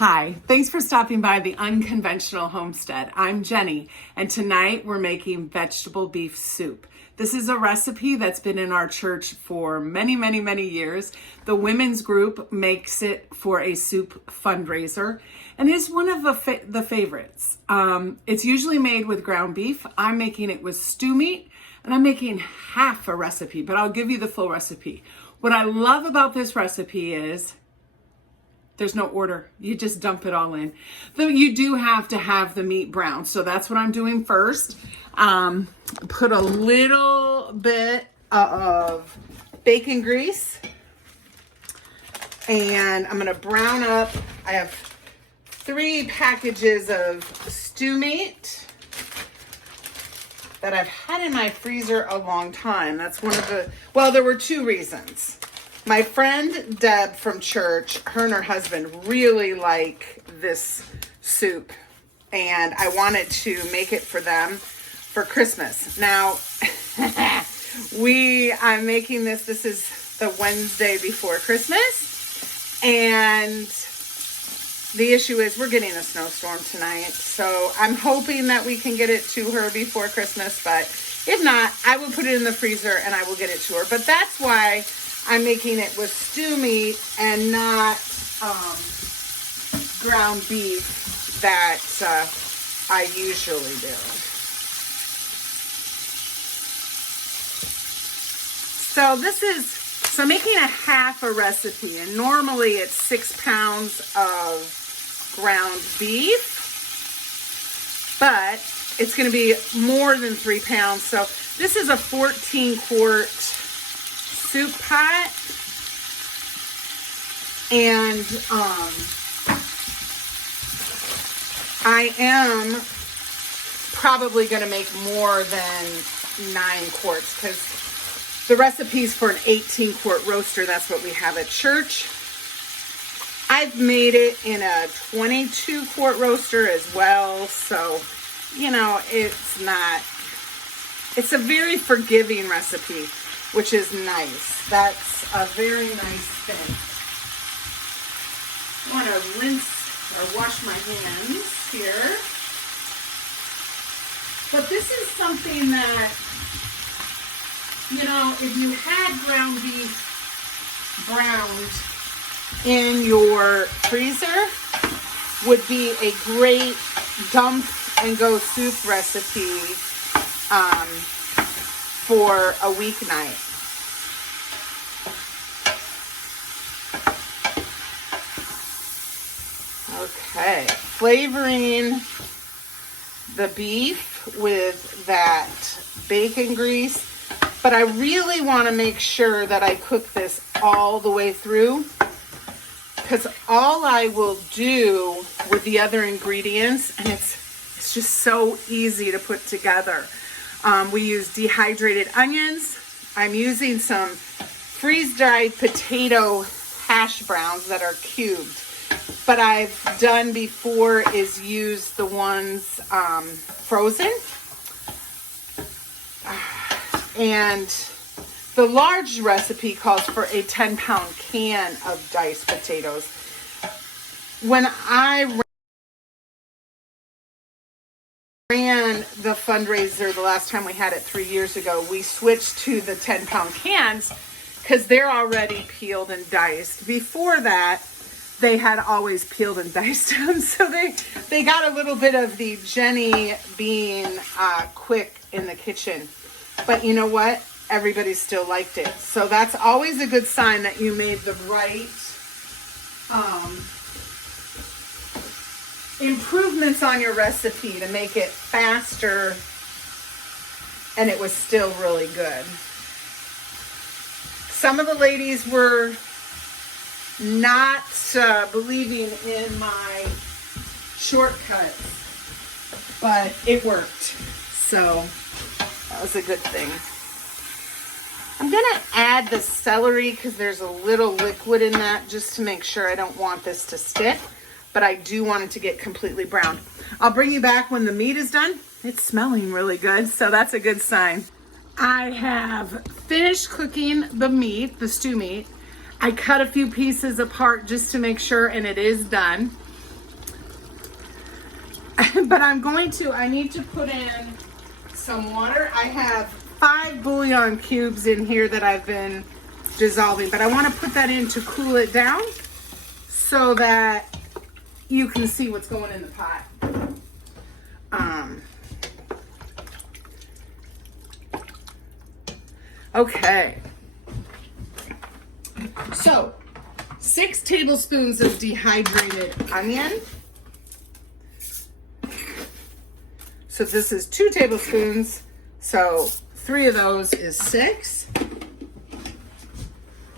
Hi, thanks for stopping by the Unconventional Homestead. I'm Jenny, and tonight we're making vegetable beef soup. This is a recipe that's been in our church for many years. The women's group makes it for a soup fundraiser, and it's one of the favorites. It's usually made with ground beef. I'm making it with stew meat, and I'm making half a recipe, but I'll give you the full recipe. What I love about this recipe is there's no order. You just dump it all in. Though you do have to have the meat brown. So that's what I'm doing first. Put a little bit of bacon grease. And I'm gonna brown up. I have 3 packages of stew meat that I've had in my freezer a long time. That's one of the, well, there were 2 reasons. My friend Deb from church, her and her husband really like this soup, and I wanted to make it for them for Christmas. Now, I'm making this is the Wednesday before Christmas, and the issue is we're getting a snowstorm tonight, so I'm hoping that we can get it to her before Christmas, but if not, I will put it in the freezer and I will get it to her. But that's why I'm making it with stew meat and not ground beef that I usually do. So making a half a recipe, and normally it's 6 pounds of ground beef, but it's going to be more than 3 pounds. So this is a 14-quart soup pot, and I am probably going to make more than 9 quarts because the recipe's for an 18-quart roaster. That's what we have at church. I've made it in a 22-quart roaster as well, so you know, it's a very forgiving recipe, which is nice. That's a very nice thing. I want to rinse or wash my hands here. But this is something that, you know, if you had ground beef browned in your freezer, would be a great dump and go soup recipe for a weeknight. Okay, flavoring the beef with that bacon grease, but I really want to make sure that I cook this all the way through, because all I will do with the other ingredients, and it's just so easy to put together. We use dehydrated onions. I'm using some freeze-dried potato hash browns that are cubed. But I've done before is use the ones frozen. And the large recipe calls for a 10-pound can of diced potatoes. When I ran the fundraiser the last time we had it 3 years ago, we switched to the 10-pound cans because they're already peeled and diced. Before that, they had always peeled and diced them, so they got a little bit of the Jenny being quick in the kitchen. But you know what? Everybody still liked it. So that's always a good sign that you made the right improvements on your recipe to make it faster, and it was still really good. Some of the ladies were not believing in my shortcuts, but it worked, so that was a good thing. I'm gonna add the celery because there's a little liquid in that, just to make sure. I don't want this to stick, but I do want it to get completely brown. I'll bring you back when the meat is done. It's smelling really good, so that's a good sign. I have finished cooking the meat, the stew meat. I cut a few pieces apart just to make sure, and it is done. But I need to put in some water. I have 5 bouillon cubes in here that I've been dissolving, but I want to put that in to cool it down so that you can see what's going in the pot. Okay. So, 6 tablespoons of dehydrated onion. So this is 2 tablespoons. So 3 of those is 6.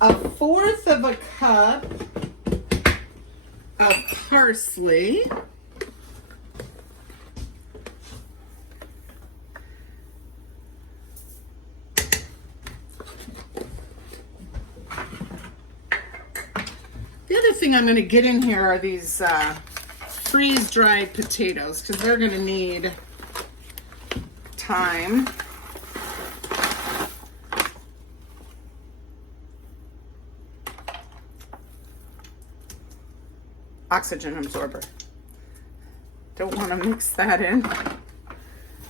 1/4 of a cup of parsley. The other thing I'm going to get in here are these freeze-dried potatoes, because they're going to need time. Oxygen absorber. Don't want to mix that in.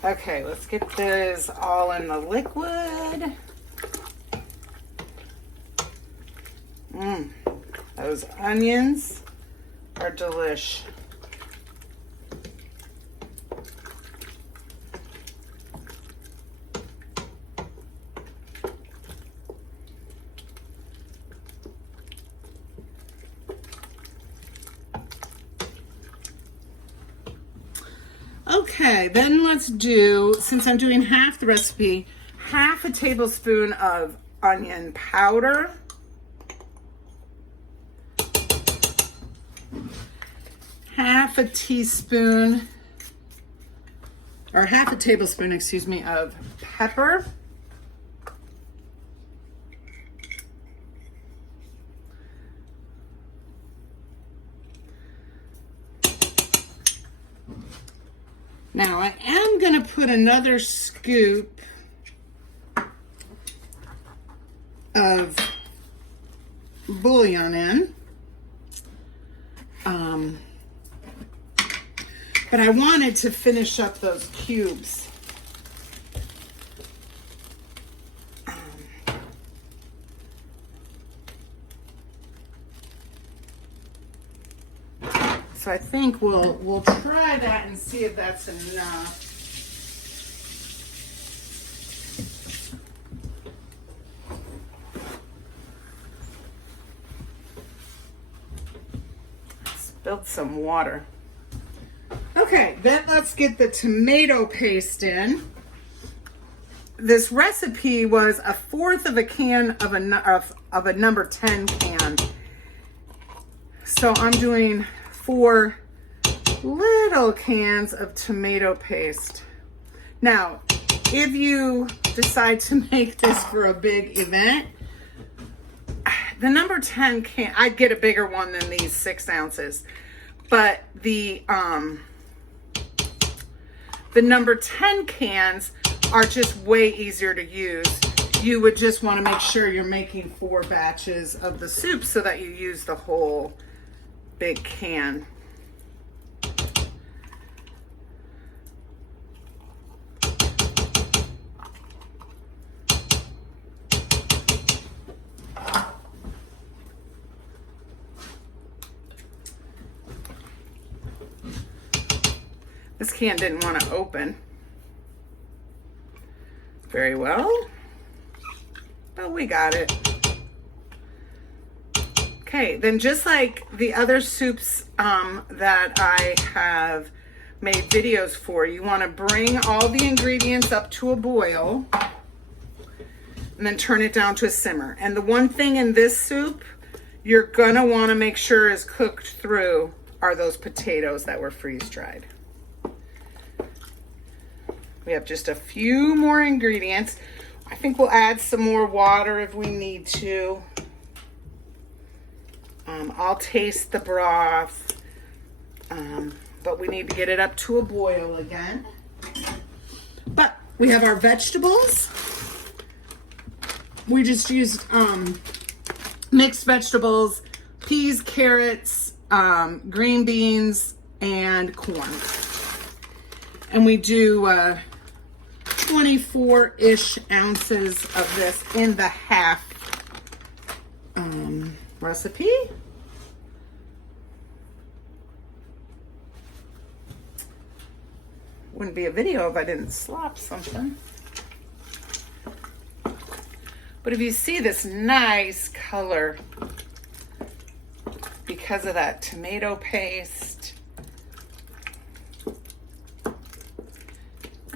Okay, let's get this all in the liquid. Those onions are delish. Okay, then let's do, since I'm doing half the recipe, half a tablespoon of onion powder. Half a teaspoon, or half a tablespoon, excuse me, of pepper. Now I am going to put another scoop of bouillon in. But I wanted to finish up those cubes. So I think we'll try that and see if that's enough. Spilled some water. Okay, then let's get the tomato paste in. This recipe was 1/4 of a can of a number 10 can. So I'm doing 4 little cans of tomato paste. Now, if you decide to make this for a big event, the number 10 can, I'd get a bigger one than these 6 ounces. But the number 10 cans are just way easier to use. You would just want to make sure you're making 4 batches of the soup so that you use the whole big can. This can didn't want to open very well, but we got it. Okay, then just like the other soups that I have made videos for, you want to bring all the ingredients up to a boil and then turn it down to a simmer. And the one thing in this soup you're gonna want to make sure is cooked through are those potatoes that were freeze-dried. We have just a few more ingredients. I think we'll add some more water if we need to. I'll taste the broth, but we need to get it up to a boil again. But we have our vegetables. We just used mixed vegetables, peas, carrots, green beans, and corn. And we do 24-ish ounces of this in the half recipe. Wouldn't be a video if I didn't slop something. But if you see this nice color because of that tomato paste,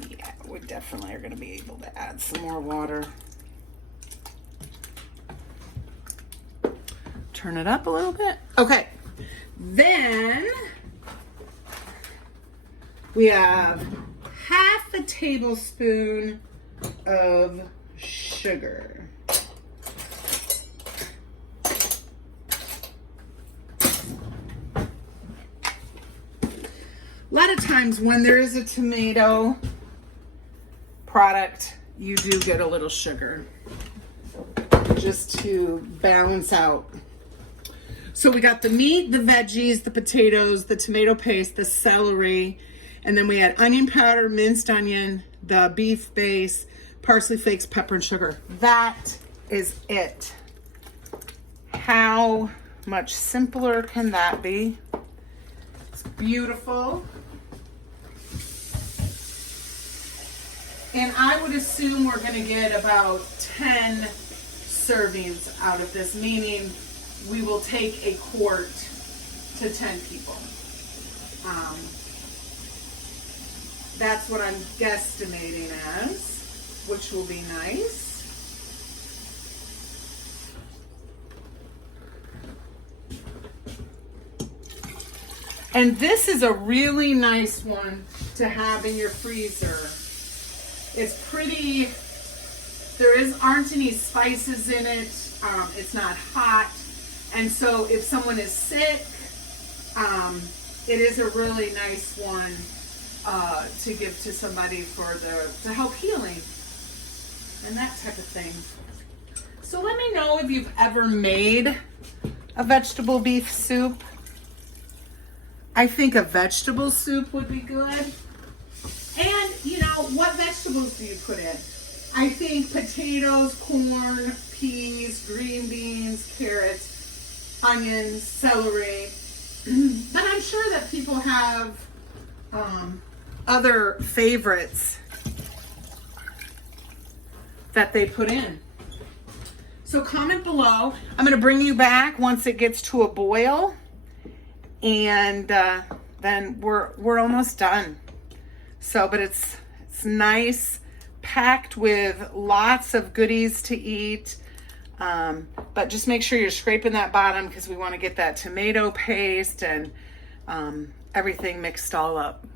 yeah, we definitely are going to be able to add some more water. Turn it up a little bit. Okay, then we have half a tablespoon of sugar. A lot of times when there is a tomato product, you do get a little sugar just to balance out. So we got the meat, the veggies, the potatoes, the tomato paste, the celery, and then we had onion powder, minced onion, the beef base, parsley flakes, pepper, and sugar. That is it. How much simpler can that be? It's beautiful. And I would assume we're going to get about 10 servings out of this, meaning we will take a quart to 10 people. That's what I'm guesstimating as, which will be nice. And this is a really nice one to have in your freezer. It's pretty, aren't any spices in it. It's not hot. And so if someone is sick, it is a really nice one to give to somebody to help healing and that type of thing. So let me know if you've ever made a vegetable beef soup. I think a vegetable soup would be good. And, you know, what vegetables do you put in? I think potatoes, corn, peas, green beans, carrots, onions, celery. But I'm sure that people have other favorites that they put in. So comment below. I'm going to bring you back once it gets to a boil, and then we're almost done. So, but it's nice, packed with lots of goodies to eat. But just make sure you're scraping that bottom because we want to get that tomato paste and everything mixed all up.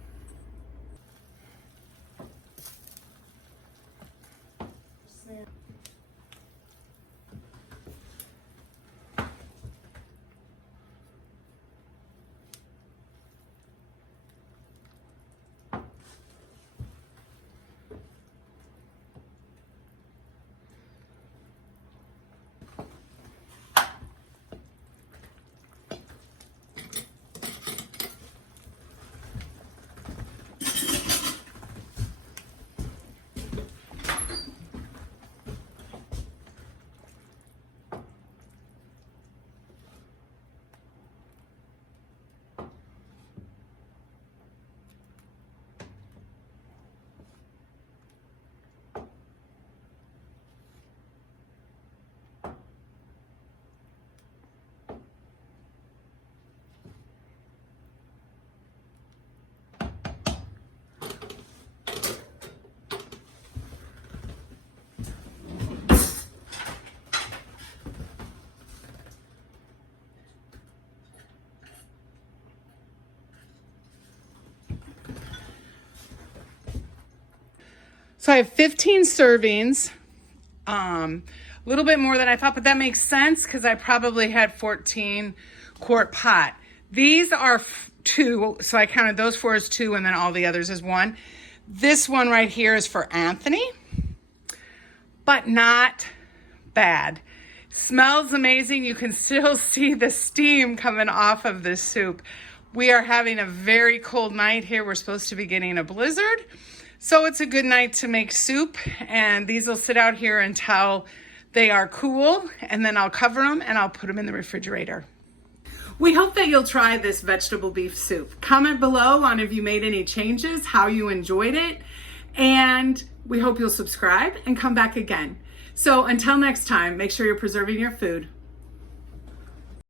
So I have 15 servings, a little bit more than I thought, but that makes sense because I probably had 14 quart pot. These are two, so I counted those four as two and then all the others as one. This one right here is for Anthony, but not bad. Smells amazing. You can still see the steam coming off of this soup, We are having a very cold night here. We're supposed to be getting a blizzard. So it's a good night to make soup, and these will sit out here until they are cool, and then I'll cover them and I'll put them in the refrigerator. We hope that you'll try this vegetable beef soup. Comment below on if you made any changes, how you enjoyed it, and we hope you'll subscribe and come back again. So until next time, make sure you're preserving your food.